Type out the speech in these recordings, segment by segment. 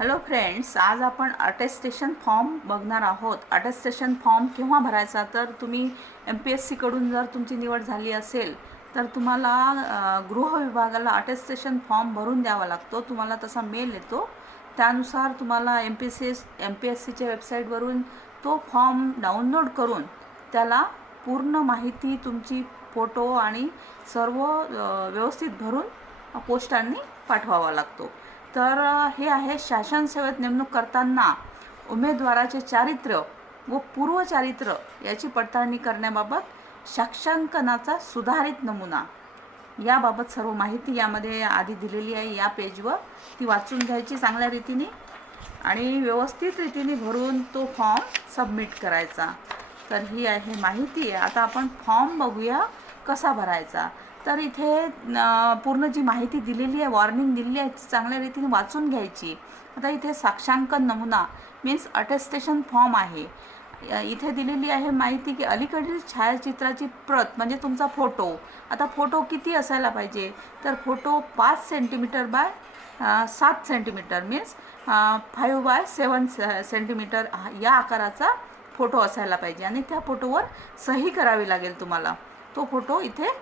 Hello friends, आज आपण attestation form बघणार आहोत. अटेस्टेशन फॉर्म केव्हा भरायचा, तर तुम्ही MPSCकडून जर तुमची निवड झाली असेल तर तुम्हाला गृह विभागाला अटेस्टेशन फॉर्म भरून द्यावा लागतो. तुम्हाला तसा मेल येतो, त्यानुसार तुम्हाला MPSCच्या वेबसाईटवरून तो फॉर्म डाउनलोड करून त्याला पूर्ण माहिती, तुमची फोटो आणि सर्व व्यवस्थित भरून पोस्टांनी पाठवावा लागतो. तर हे आहे शासन सेवेत नेमणूक करताना उमेदवाराचे चारित्र्य व पूर्वचारित्र्य याची पडताळणी करण्याबाबत साक्षांकनाचा सुधारित नमुना. याबाबत सर्व माहिती यामध्ये आधी दिलेली आहे या पेजवर. ती वाचून घ्यायची चांगल्या रीतीने आणि व्यवस्थित रीतीने भरून तो फॉर्म सबमिट करायचा. तर ही आहे माहिती. आता आपण फॉर्म बघूया कसा भरायचा. तर इथे पूर्ण जी माहिती दिलेली आहे, वॉर्निंग दिलेली आहे, ती चांगल्या रीतीने वाचून घ्यायची. आता इथे साक्षांकन नमुना मीन्स अटेस्टेशन फॉर्म आहे. इथे दिलेली आहे माहिती की अलीकडील छायाचित्राची प्रत म्हणजे तुमचा फोटो. आता फोटो किती असायला पाहिजे, तर photo 5 centimetre by 7 centimetre means 5 by 7 centimetre या आकाराचा फोटो असायला पाहिजे आणि त्या फोटोवर सही करावी लागेल तुम्हाला. तो फोटो इथे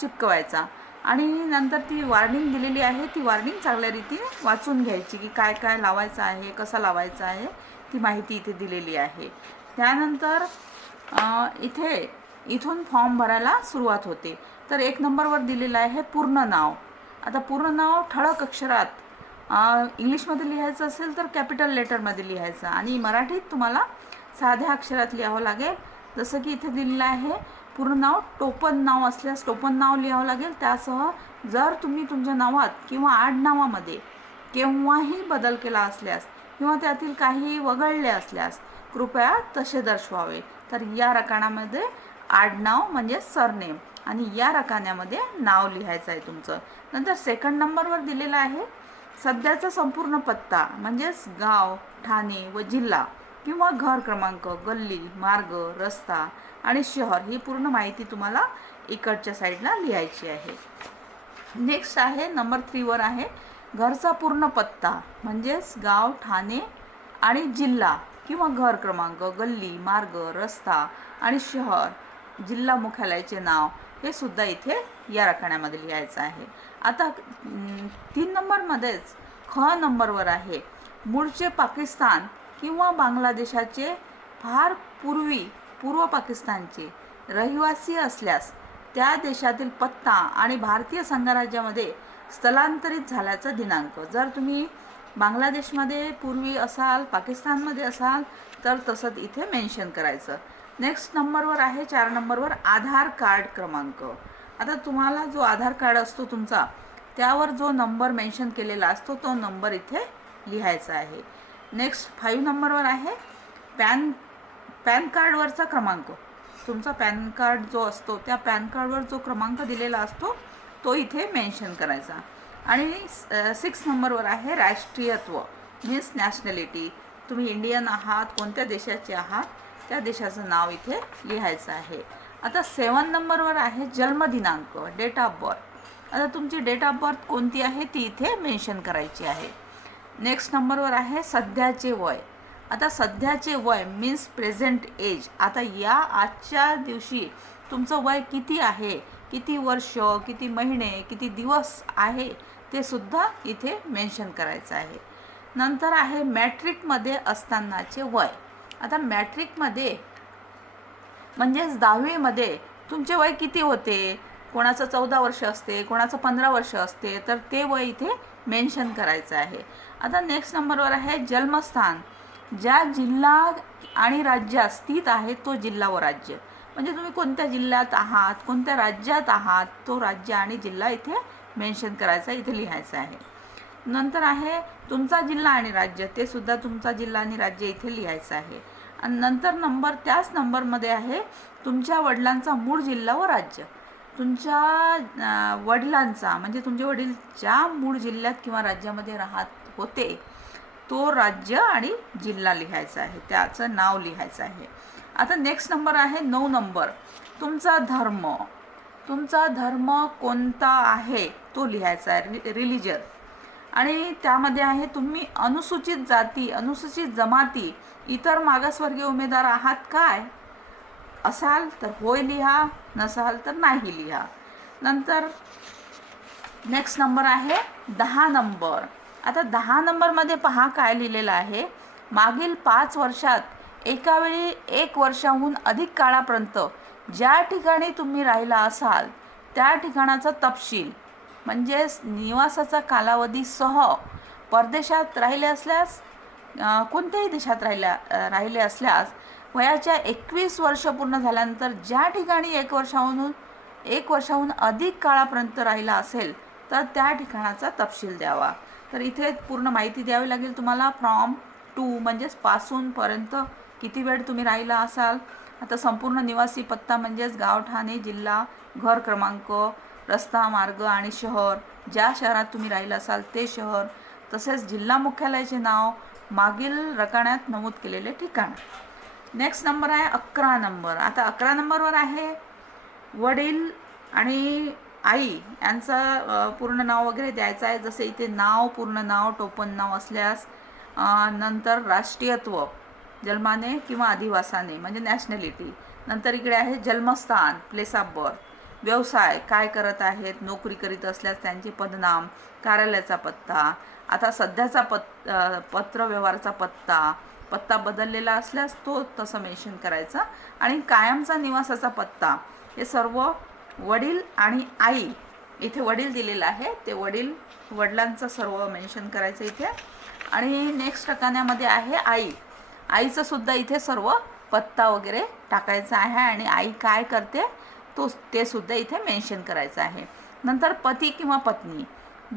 चिपकवायचा आणि नंतर ती वॉर्निंग दिलेली आहे, ती वॉर्निंग चांगल्या रीतीने वाचून घ्यायची की काय काय लावायचं आहे, कसा लावायचा आहे, ती माहिती इथे दिलेली आहे. त्यानंतर इथून फॉर्म भरायला सुरुवात होते. तर 1 नंबरवर दिलेलं आहे पूर्ण नाव. आता पूर्ण नाव ठळक अक्षरात इंग्लिशमध्ये लिहायचं असेल तर कॅपिटल लेटरमध्ये लिहायचं आणि मराठीत तुम्हाला साध्या अक्षरात लिहावं लागेल. जसं की इथे दिलेलं आहे पूर्ण नाव. टोपण नाव असल्यास टोपण नाव लिहावं लागेल. त्यासह जर तुम्ही तुमच्या नावात किंवा आडनावामध्ये केव्हाही बदल केला असल्यास किंवा त्यातील काही वगळले असल्यास कृपया तसे दर्शवावे. तर या रकान्यामध्ये आडनाव म्हणजे सरनेम आणि या रकान्यामध्ये नाव लिहायचं आहे तुमचं. नंतर 2nd नंबरवर दिलेला आहे सध्याचा संपूर्ण पत्ता म्हणजेच गाव, ठाणे व जिल्हा किंवा घर क्रमांक, गल्ली, मार्ग, रस्ता आणि शहर ही पूर्ण माहिती तुम्हाला इकडच्या साईडला लिहायची आहे. नेक्स्ट आहे नंबर 3 वर आहे घरचा पूर्ण पत्ता म्हणजेच गाव, ठाणे आणि जिल्हा किंवा घर क्रमांक, गल्ली, मार्ग, रस्ता आणि शहर, जिल्हा मुख्यालयाचे नाव हे सुद्धा इथे या रकान्यामध्ये लिहायचं आहे. आता 3 नंबरमध्येच ख नंबरवर आहे मूळचे पाकिस्तान किंवा बांगलादेशाचे फार पूर्व पाकिस्तानचे रहिवासी असल्यास त्या देशातील पत्ता आणि भारतीय संघराज्यामध्ये स्थलांतरित झाल्याचा दिनांक. जर तुम्ही बांगलादेशमध्ये पूर्वी असाल, पाकिस्तानमध्ये असाल तर तसंच इथे मेन्शन करायचं. नेक्स्ट नंबरवर आहे 4 नंबरवर आधार कार्ड क्रमांक. आता तुम्हाला जो आधार कार्ड असतो तुमचा त्यावर जो नंबर मेन्शन केलेला असतो तो नंबर इथे लिहायचा आहे. नेक्स्ट 5 नंबरवर आहे पॅन कार्डवरचा क्रमांक. तुमचा पॅन कार्ड जो असतो त्या पॅन कार्डवर जो क्रमांक दिलेला असतो तो इथे मेन्शन करायचा. आणि 6 नंबरवर आहे राष्ट्रीयत्व मीन्स नॅशनॅलिटी. तुम्ही इंडियन आहात, कोणत्या देशाचे आहात त्या देशाचं नाव इथे लिहायचं आहे. आता 7 नंबरवर आहे जन्मदिनांक डेट ऑफ बर्थ. आता तुमची डेट ऑफ बर्थ कोणती आहे ती इथे मेन्शन करायची आहे. नेक्स्ट नंबरवर आहे सध्याचे वय. आता सध्याचे वय मीन्स प्रेझेंट एज. आता या आजच्या दिवशी तुमचं वय किती आहे, किती वर्ष, किती महिने, किती दिवस आहे ते सुद्धा इथे मेन्शन करायचं आहे. नंतर आहे मॅट्रिकमध्ये असतानाचे वय. आता मॅट्रिकमध्ये म्हणजेच 10वीमध्ये तुमचे वय किती होते. कोणाचं 14 वर्ष असते, कोणाचं 15 वर्ष असते, तर ते वय इथे मेन्शन करायचं आहे. आता नेक्स्ट नंबरवर आहे जन्मस्थान. ज्या जिल्हा आणि राज्यात स्थित आहे तो जिल्हा व राज्य. म्हणजे तुम्ही कोणत्या जिल्ह्यात आहात, कोणत्या राज्यात आहात, तो राज्य आणि जिल्हा इथे मेन्शन करायचा, इथे लिहायचं आहे. नंतर आहे तुमचा जिल्हा आणि राज्य, ते सुद्धा तुमचा जिल्हा आणि राज्य इथे लिहायचं आहे. आणि नंतर त्याच नंबरमध्ये आहे तुमच्या वडिलांचा मूळ जिल्हा व राज्य. तुमच्या वडिलांचा म्हणजे तुमचे वडील ज्या मूळ जिल्ह्यात किंवा राज्यामध्ये राहत होते तो राज्य आणि जिल्हा लिहायचा आहे, त्याचं नाव लिहायचं आहे. आता नेक्स्ट नंबर आहे 9 नंबर तुमचा धर्म. तुमचा धर्म कोणता आहे तो लिहायचा आहे, रिलिजन. आणि त्यामध्ये आहे तुम्ही अनुसूचित जाती, अनुसूचित जमाती, इतर मागासवर्गीय उमेदवार आहात काय? असाल तर होय लिहा, नसाल तर नाही लिहा. नंतर नेक्स्ट नंबर आहे 10 नंबर. आता 10 नंबरमध्ये पहा काय लिहिलेलं आहे. मागील 5 वर्षात एका वेळी 1 वर्षाहून अधिक काळापर्यंत ज्या ठिकाणी तुम्ही राहिला असाल त्या ठिकाणाचा तपशील, म्हणजेच निवासाचा कालावधीसह परदेशात राहिले असल्यास, कोणत्याही देशात राहिले असल्यास वयाच्या 21 वर्ष पूर्ण झाल्यानंतर ज्या ठिकाणी 1 वर्षाहून अधिक काळापर्यंत राहिला असेल तर त्या ठिकाणाचा तपशील द्यावा. तर इथे पूर्ण माहिती द्यावी लागेल तुम्हाला. फ्रॉम टू म्हणजेच पासूनपर्यंत किती वेळ तुम्ही राहिला असाल. आता संपूर्ण निवासी पत्ता म्हणजेच गाव, ठाणे, जिल्हा, घर क्रमांक, रस्ता, मार्ग आणि शहर, ज्या शहरात तुम्ही राहिला असाल ते शहर, तसेच जिल्हा मुख्यालयाचे नाव, मागील रकान्यात नमूद केलेले ठिकाण. नेक्स्ट नंबर आहे 11 नंबर. आता 11 नंबरवर आहे वडील आणि आई यांचं पूर्ण नाव वगैरे द्यायचं आहे. जसे इथे नाव, पूर्ण नाव, टोपण नाव असल्यास, नंतर राष्ट्रीयत्व, जन्माने किंवा अधिवासाने म्हणजे नॅशनॅलिटी. नंतर इकडे आहे जन्मस्थान, प्लेस ऑफ बर्थ, व्यवसाय काय करत आहेत, नोकरी करीत असल्यास त्यांचे पदनाम, कार्यालयाचा पत्ता, आता सध्याचा पत्रव्यवहाराचा पत्ता बदललेला असल्यास तो तसं मेन्शन करायचा, आणि कायमचा निवासाचा पत्ता. हे सर्व वडील आणि आई, इथे वडील दिलेलं आहे ते वडिलांचं सर्व मेन्शन करायचं इथे. आणि नेक्स्ट ठिकाणामध्ये आहे आईचं सुद्धा इथे सर्व पत्ता वगैरे टाकायचा आहे, आणि आई काय करते ते सुद्धा इथे मेन्शन करायचं आहे. नंतर पती किंवा पत्नी,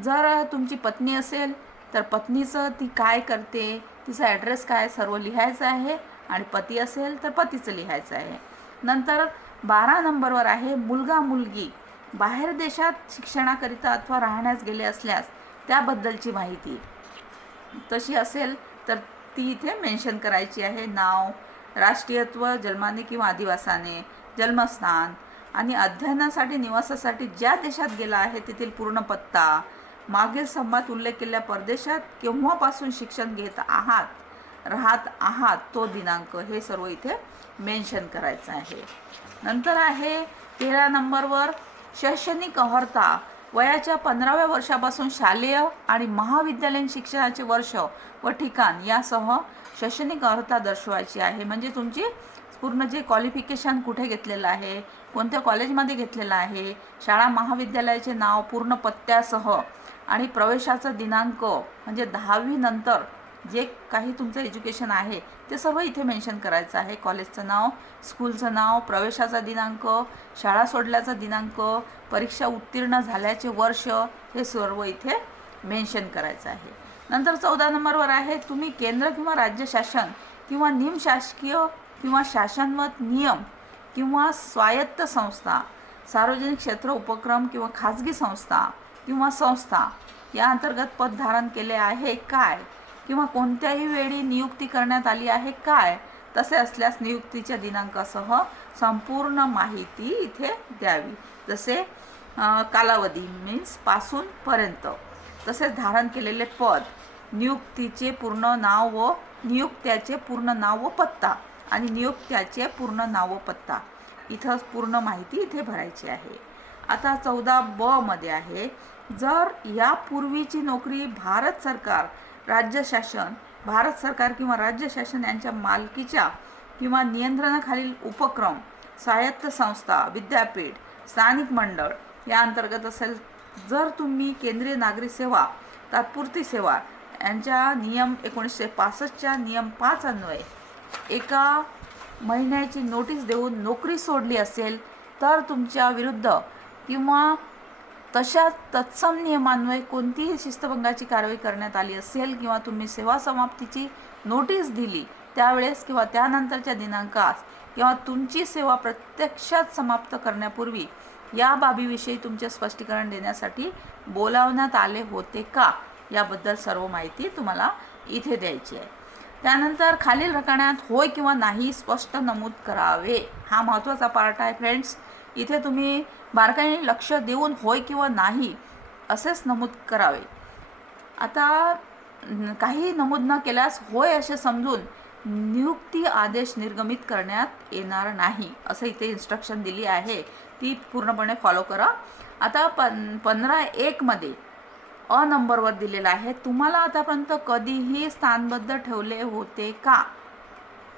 जर तुमची पत्नी असेल तर पत्नीचं ती काय करते, तिचा ॲड्रेस काय, सर्व लिहायचं आहे. आणि पती असेल तर पतीचं लिहायचं आहे. नंतर 12 नंबरवर आहे मुलगा मुलगी, बाहेर देशात शिक्षणाकरिता अथवा राहण्यास गेले असल्यास त्याबद्दलची माहिती तशी असेल तर ती इथे मेन्शन करायची आहे. नाव, राष्ट्रीयत्व, जन्माने किंवा अधिवासाने, जन्मस्थान, आणि अध्ययनासाठी निवासासाठी ज्या देशात गेला आहे तेथील पूर्ण पत्ता, मागील स्तंभात उल्लेख केलेल्या परदेशात केव्हापासून शिक्षण घेत आहात, राहत आहात तो दिनांक, हे सर्व इथे मेन्शन करायचं आहे. नंतर आहे 13 नंबरवर शैक्षणिक अर्हता, वयाच्या 15व्या वर्षापासून शालेय आणि महाविद्यालयीन शिक्षणाचे वर्ष व ठिकाण यासह शैक्षणिक अर्हता दर्शवायची आहे. म्हणजे तुमची पूर्ण जे क्वालिफिकेशन कुठे घेतलेलं आहे, कोणत्या कॉलेजमध्ये घेतलेलं आहे, शाळा महाविद्यालयाचे नाव, पूर्ण पत्त्यासह, आणि प्रवेशाचा दिनांक म्हणजे 10वी नंतर जे काही तुमचं एज्युकेशन आहे ते सर्व इथे मेन्शन करायचं आहे. कॉलेजचं नाव, स्कूलचं नाव, प्रवेशाचा दिनांक, शाळा सोडल्याचा दिनांक, परीक्षा उत्तीर्ण झाल्याचे वर्ष, हे सर्व इथे मेन्शन करायचं आहे. नंतर 14 नंबरवर आहे तुम्ही केंद्र किंवा राज्य शासन किंवा निमशासकीय किंवा शासनमत नियम किंवा स्वायत्त संस्था, सार्वजनिक क्षेत्र उपक्रम किंवा खाजगी संस्था किंवा संस्था या अंतर्गत पद धारण केले आहे काय, किंवा कोणत्याही वेळी नियुक्ती करण्यात आली आहे काय, तसे असल्यास नियुक्तीच्या दिनांकासह संपूर्ण माहिती इथे द्यावी. जसे कालावधी मीन्स पासूनपर्यंत, तसेच धारण केलेले पद, नियुक्तीचे पूर्ण नाव व नियुक्त्याचे पूर्ण नाव व पत्ता, आणि नियुक्त्याचे पूर्ण नाव व पत्ता, इथं पूर्ण माहिती इथे भरायची आहे. आता 14ब मध्ये आहे, जर यापूर्वीची नोकरी भारत सरकार किंवा राज्य शासन यांच्या मालकीच्या किंवा नियंत्रणाखालील उपक्रम, स्वायत्त संस्था, विद्यापीठ, स्थानिक मंडळ या अंतर्गत असेल, जर तुम्ही केंद्रीय नागरी सेवा, तात्पुरती सेवा यांच्या नियम 1965च्या नियम 5 अन्वये 1 महिन्याची नोटीस देऊन नोकरी सोडली असेल तर तुमच्या विरुद्ध किंवा तशा तत्सम नियमान्वये कोणतीही शिस्तभंगाची कारवाई करण्यात आली असेल, किंवा तुम्ही सेवा समाप्तीची नोटीस दिली त्यावेळेस किंवा त्यानंतरच्या दिनांकास, किंवा तुमची सेवा प्रत्यक्षात समाप्त करण्यापूर्वी या बाबीविषयी तुमचे स्पष्टीकरण देण्यासाठी बोलावण्यात आले होते का, याबद्दल सर्व माहिती तुम्हाला इथे द्यायची आहे. त्यानंतर खालील रकान्यात होय किंवा नाही स्पष्ट नमूद करावे. हा महत्त्वाचा पार्ट आहे फ्रेंड्स. इथे तुम्ही बारकाईने लक्ष देऊन होय किंवा नाही असेच नमूद करावे. आता काही नमूद न केल्यास होय असे समजून नियुक्ती आदेश निर्गमित करण्यात येणार नाही, असं इथे इन्स्ट्रक्शन दिली आहे, ती पूर्णपणे फॉलो करा. आता 15.1 अ नंबरवर दिलेला आहे, तुम्हाला आतापर्यंत कधीही स्थानबद्ध ठेवले होते का?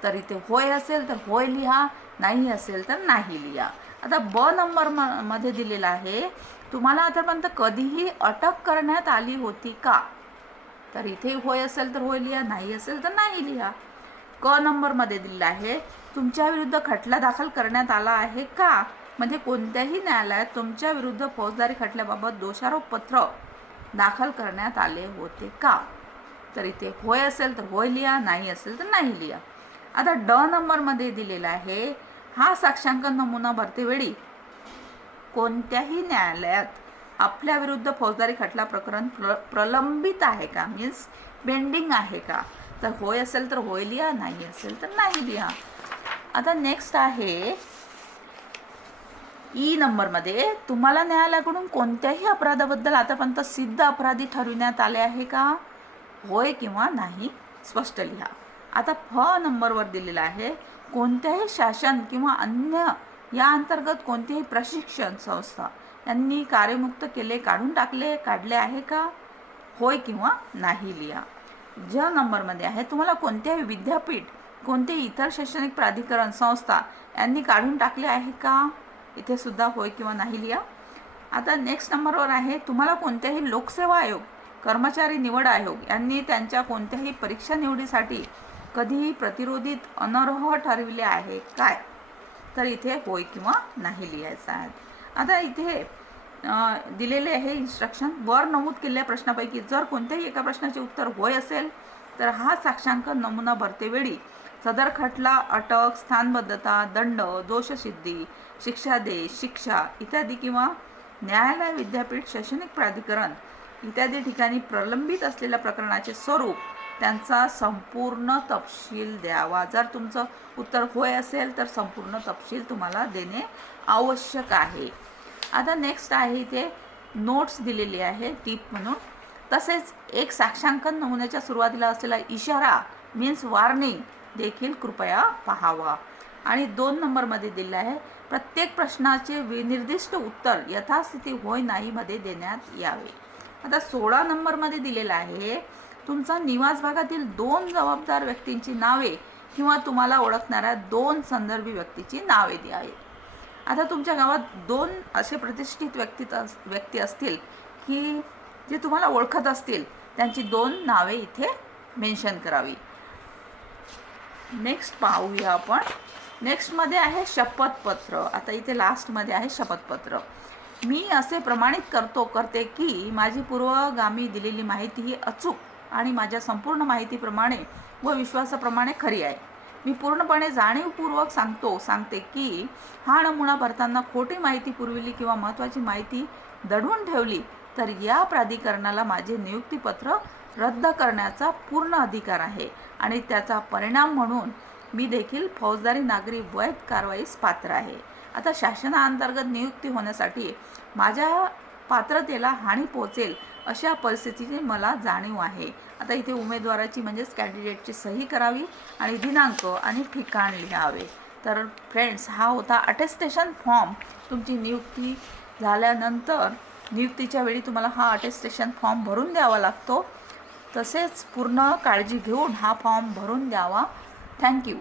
तर इथे होय असेल तर होय लिहा, नाही असेल तर नाही लिहा. आता ब नंबर मध्ये दिलेला आहे, तुम्हाला आतापर्यंत कधीही अटक करण्यात आली होती का? तर इथे होय असेल तर होय लिहा, नाही असेल तर नाही लिहा. क नंबरमध्ये दिलेला आहे, तुमच्या विरुद्ध खटला दाखल करण्यात आला आहे का? म्हणजे कोणत्याही न्यायालयात तुमच्या विरुद्ध फौजदारी खटल्याबाबत दोषारोपपत्र दाखल करण्यात आले होते का? तर इथे होय असेल तर होय लिहा, नाही असेल तर नाही लिहा. आता ड नंबरमध्ये दिलेला आहे, हा साक्षांकन नमुना भरतेवेळी कोणत्याही न्यायालयात आपल्या विरुद्ध फौजदारी खटला प्रकरण प्रलंबित आहे का, मीन्स पेंडिंग आहे का? तर होय असेल तर होय लिहा, नाही असेल तर नाही लिहा. आता नेक्स्ट आहे ई नंबरमध्ये, तुम्हाला न्यायालयाकडून कोणत्याही अपराधाबद्दल आतापर्यंत सिद्ध अपराधी ठरविण्यात आले आहे का? होय किंवा नाही स्पष्ट लिहा. आता फ नंबरवर दिलेला आहे, कोणत्याही शासन किंवा अन्य या अंतर्गत कोणतीही प्रशिक्षण संस्था यांनी कार्यमुक्त केले, काढले आहे का? होय किंवा नाही लिहा. ज नंबरमध्ये आहे, तुम्हाला कोणत्याही विद्यापीठ, कोणतेही इतर शैक्षणिक प्राधिकरण संस्था यांनी काढून टाकले आहे का? इथे सुद्धा होय किंवा नाही लिहा. आता नेक्स्ट नंबरवर आहे, तुम्हाला कोणत्याही लोकसेवा आयोग, कर्मचारी निवड आयोग यांनी त्यांच्या कोणत्याही परीक्षा निवडीसाठी कधीही प्रतिरोधित अनर्ह ठरविले आहे काय? तर इथे होय किंवा नाही लिहायचं आहे. आता इथे दिलेले आहे इन्स्ट्रक्शन, वर नमूद केलेल्या प्रश्नापैकी जर कोणत्याही एका प्रश्नाचे उत्तर होय असेल तर हा साक्षांकन नमुना भरतेवेळी सदर खटला अटक, स्थानबद्धता, दंड, दोषसिद्धी, शिक्षादेश, शिक्षा इत्यादी किंवा न्यायालय, विद्यापीठ, शैक्षणिक प्राधिकरण इत्यादी ठिकाणी प्रलंबित असलेल्या प्रकरणाचे स्वरूप, त्यांचा संपूर्ण तपशील द्यावा. जर तुमचं उत्तर होय असेल तर संपूर्ण तपशील तुम्हाला देणे आवश्यक आहे. आता नेक्स्ट आहे इथे नोट्स दिलेली आहे टिप म्हणून. तसेच एक साक्षांकन नमुन्याच्या सुरुवातीला असलेला इशारा मीन्स वॉर्निंग देखील कृपया पाहावा. आणि 2 नंबरमध्ये दिलेला आहे, प्रत्येक प्रश्नाचे विनिर्दिष्ट उत्तर यथास्थिती होय नाही मध्ये देण्यात यावे. आता 16 नंबरमध्ये दिलेला आहे, तुमचा निवास भागातील 2 जबाबदार व्यक्तींची नावे किंवा तुम्हाला ओळखणाऱ्या 2 संदर्भी व्यक्तीची नावे द्यावी. आता तुमच्या गावात 2 असे प्रतिष्ठित व्यक्ती असतील की जे तुम्हाला ओळखत असतील, त्यांची 2 नावे इथे मेन्शन करावी. नेक्स्ट पाहूया आपण. नेक्स्टमध्ये आहे शपथपत्र. आता इथे लास्टमध्ये आहे शपथपत्र. मी असे प्रमाणित करते की माझी पूर्वगामी दिलेली माहिती ही अचूक आणि माझ्या संपूर्ण माहितीप्रमाणे व विश्वासाप्रमाणे खरी आहे. मी पूर्णपणे जाणीवपूर्वक सांगते की हा नमुना भरताना खोटी माहिती पुरविली किंवा महत्त्वाची माहिती दडवून ठेवली तर या प्राधिकरणाला माझे नियुक्तीपत्र रद्द करण्याचा पूर्ण अधिकार आहे आणि त्याचा परिणाम म्हणून मी देखील फौजदारी नागरी वैध कारवाईस पात्र आहे. आता शासनाअंतर्गत नियुक्ती होण्यासाठी माझ्या पात्रतेला हानी पोहोचेल अशा परिस्थितीची मला जाणीव आहे. आता इथे उमेदवाराची म्हणजेच कॅन्डिडेटची सही करावी आणि दिनांक आणि ठिकाण लिहावे. तर फ्रेंड्स, हा होता अटेस्टेशन फॉर्म. तुमची नियुक्ती झाल्यानंतर नियुक्तीच्या वेळी तुम्हाला हा अटेस्टेशन फॉर्म भरून द्यावा लागतो. तसेच पूर्ण काळजी घेऊन हा फॉर्म भरून द्यावा. थँक्यू.